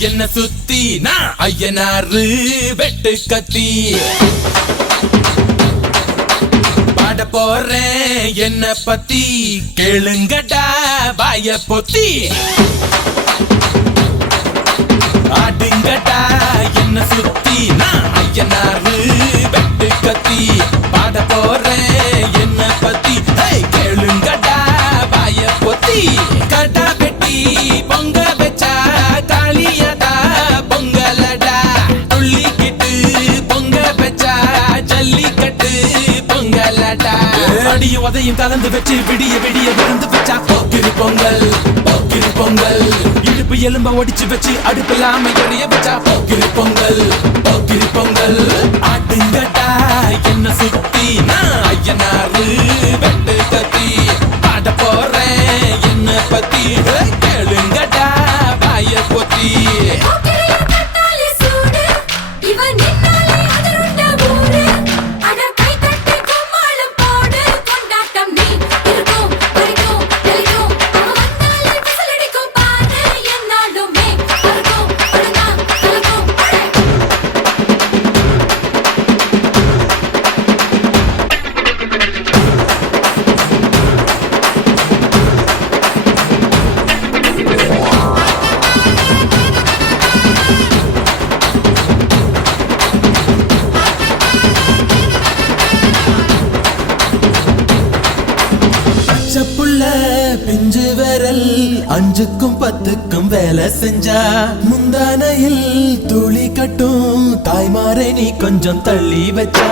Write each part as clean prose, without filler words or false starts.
என்ன சுத்தி நான் ஐயனாரு வெட்டு கத்தி பாட போறேன் என்ன பத்தி கேளுங்கடா வாய பொத்தி ஆடுங்கடா என்ன சுத்தி நான் ஐயனாரு வெட்டு கத்தி பாட போறேன் என்ன பத்தி கேளுங்கடா வாய பொத்தி கடா வெட்டி பொங்க வச்சா காளியதா பொங்கலடா துள்ளிக்கிட்டு பொங்க வச்சா ஜல்லிக்கட்டு பொங்கலடா அடியும் உதையும் கலந்து வச்சு விடிய விடிய விருந்து வச்சா போக்கிரி பொங்கல் போக்கிரி பொங்கல் இடுப்பு எலும்ப ஒடிச்சு வச்சு அடுப்பில்லாம எறிய வச்சா போக்கிரி பொங்கல் போக்கிரி பொங்கல் ஆடுங்கடா என்ன சுத்தி நான் ஐயனாரு வெட்டு கத்தி பாட போறேன் என்ன பத்தி கேளுங்கடா வாய பொத்தி புள்ள பிஞ்சு விரல் அஞ்சுக்கும் பத்துக்கும் வேலை செஞ்சா முந்தானையில் துளி கட்டும் தாய்மாரை நீ கொஞ்சம் தள்ளி வச்சா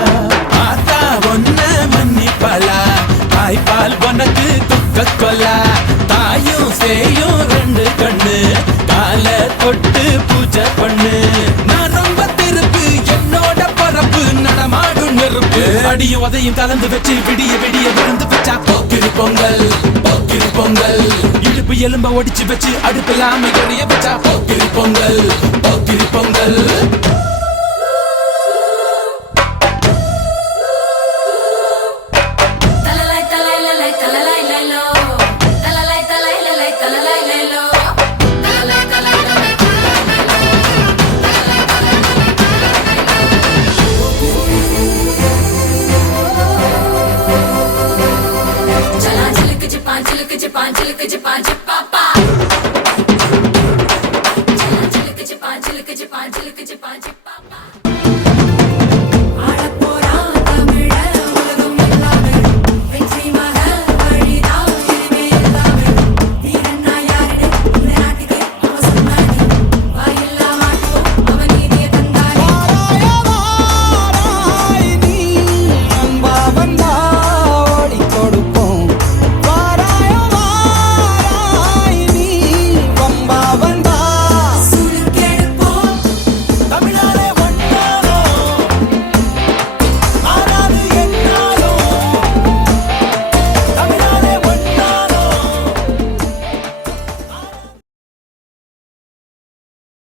ஆத்தா ஒன்ன மன்னிப்பலா தாய்ப்பால் உனக்கு துக்க கொல்லா தாயும் சேயும் ரெண்டு கண்ணு கால தொட்டு பூஜை பண்ணு நான் ரொம்ப திருப்பு என்னோட பரப்பு நடமாடும் நெருப்பு அடியும் உதையும் கலந்து வச்சு விடிய விடிய விருந்து வச்சா போக்கிரி பொங்கல் போக்கிரி பொங்கல் இடுப்பு எலும்ப ஒடிச்சு வச்சு அடுப்பில்லாம எறிய வச்சா போக்கிரி பொங்கல்